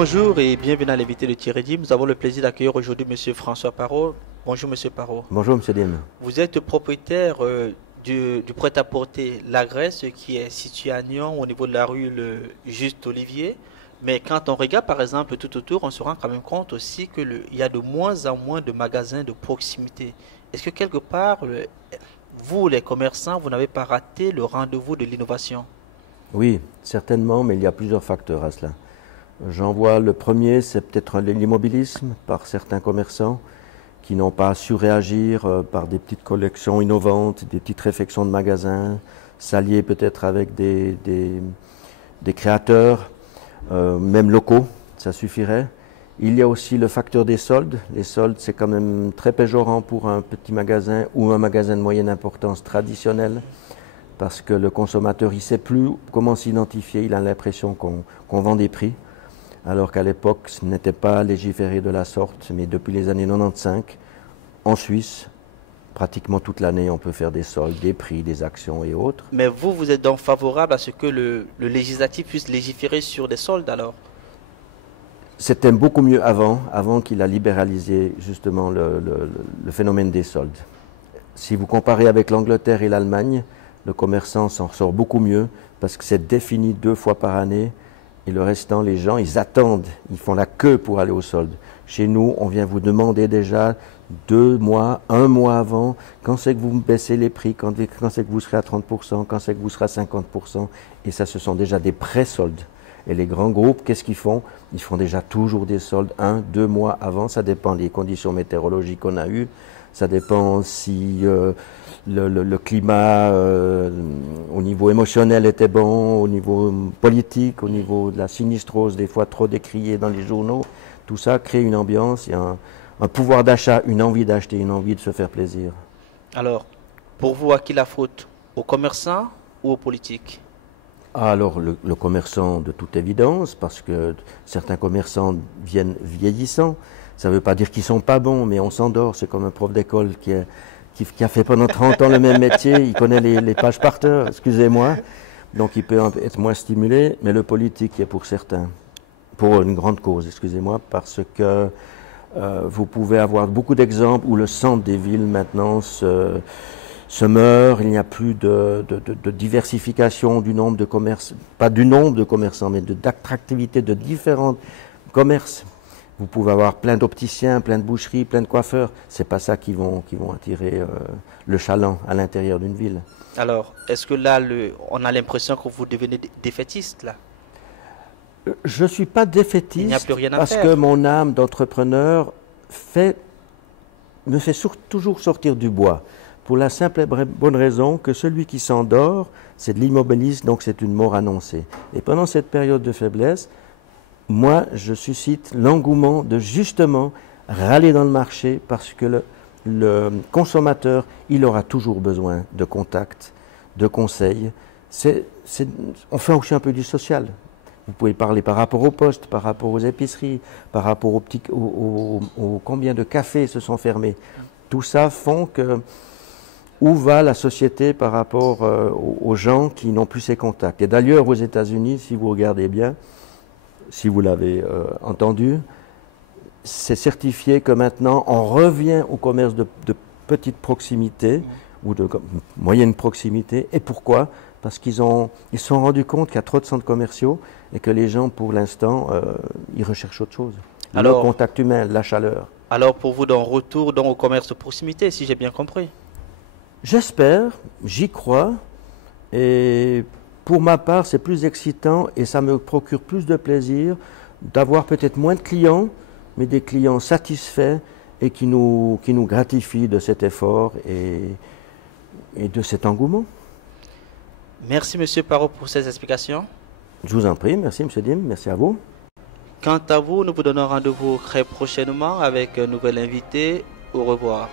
Bonjour et bienvenue à l'invité de Thierry Dim. Nous avons le plaisir d'accueillir aujourd'hui M. François Parot. Bonjour M. Parot. Bonjour M. Dim. Vous êtes propriétaire du prêt-à-porter La Grèce qui est situé à Nyon au niveau de la rue le Juste Olivier. Mais quand on regarde par exemple tout autour, on se rend quand même compte aussi qu'il y a de moins en moins de magasins de proximité. Est-ce que quelque part, vous les commerçants, vous n'avez pas raté le rendez-vous de l'innovation? Oui, certainement, mais il y a plusieurs facteurs à cela. J'en vois le premier, c'est peut-être l'immobilisme par certains commerçants qui n'ont pas su réagir par des petites collections innovantes, des petites réfections de magasins, s'allier peut-être avec des créateurs, même locaux, ça suffirait. Il y a aussi le facteur des soldes. Les soldes, c'est quand même très péjorant pour un petit magasin ou un magasin de moyenne importance traditionnel, parce que le consommateur, il ne sait plus comment s'identifier, il a l'impression qu'on vend des prix, alors qu'à l'époque, ce n'était pas légiféré de la sorte, mais depuis les années 95, en Suisse, pratiquement toute l'année, on peut faire des soldes, des prix, des actions et autres. Mais vous, vous êtes donc favorable à ce que le législatif puisse légiférer sur des soldes alors? C'était beaucoup mieux avant qu'il a libéralisé justement le phénomène des soldes. Si vous comparez avec l'Angleterre et l'Allemagne, le commerçant s'en sort beaucoup mieux parce que c'est défini 2 fois par année et le restant, les gens, ils attendent, ils font la queue pour aller au solde. Chez nous, on vient vous demander déjà 2 mois, 1 mois avant, quand c'est que vous me baissez les prix, quand c'est que vous serez à 30%, quand c'est que vous serez à 50%, et ça, ce sont déjà des pré-soldes. Et les grands groupes, qu'est-ce qu'ils font? Ils font déjà toujours des soldes 1, 2 mois avant, ça dépend des conditions météorologiques qu'on a eues, ça dépend si le climat au niveau émotionnel était bon, au niveau politique, au niveau de la sinistrose, des fois trop décriée dans les journaux. Tout ça crée une ambiance, il y a un pouvoir d'achat, une envie d'acheter, une envie de se faire plaisir. Alors, pour vous, à qui la faute? Aux commerçants ou aux politiques? Alors, le commerçant, de toute évidence, parce que certains commerçants viennent vieillissants. Ça ne veut pas dire qu'ils ne sont pas bons, mais on s'endort. C'est comme un prof d'école qui a fait pendant 30 ans le même métier. Il connaît les pages par cœur, excusez-moi. Donc, il peut être moins stimulé. Mais le politique est pour certains, pour une grande cause, excusez-moi, parce que vous pouvez avoir beaucoup d'exemples où le centre des villes maintenant se meurt, il n'y a plus de diversification du nombre de commerces, pas du nombre de commerçants, mais d'attractivité de différents commerces. Vous pouvez avoir plein d'opticiens, plein de boucheries, plein de coiffeurs. C'est pas ça qui vont attirer le chaland à l'intérieur d'une ville. Alors, est-ce que là, on a l'impression que vous devenez défaitiste là? Je ne suis pas défaitiste. Il n'y a plus rien à parce faire. Que mon âme d'entrepreneur me fait toujours sortir du bois. Pour la simple et bonne raison que celui qui s'endort, c'est de l'immobilisme, donc c'est une mort annoncée. Et pendant cette période de faiblesse, moi, je suscite l'engouement de justement râler dans le marché parce que le consommateur, il aura toujours besoin de contacts, de conseils. On fait aussi un peu du social. Vous pouvez parler par rapport aux postes, par rapport aux épiceries, par rapport aux combien de cafés se sont fermés. Tout ça font que où va la société par rapport aux gens qui n'ont plus ces contacts. Et d'ailleurs, aux États-Unis, si vous regardez bien, si vous l'avez entendu, c'est certifié que maintenant, on revient au commerce de petite proximité ou de moyenne proximité. Et pourquoi? Parce qu'ils se sont rendus compte qu'il y a trop de centres commerciaux et que les gens, pour l'instant, ils recherchent autre chose. Le contact humain, la chaleur. Alors, pour vous, retour au commerce de proximité, si j'ai bien compris? J'espère, j'y crois, et pour ma part, c'est plus excitant et ça me procure plus de plaisir d'avoir peut-être moins de clients, mais des clients satisfaits et qui nous gratifient de cet effort et de cet engouement. Merci M. Parot pour ces explications. Je vous en prie, merci M. Dim, merci à vous. Quant à vous, nous vous donnons rendez-vous très prochainement avec un nouvel invité. Au revoir.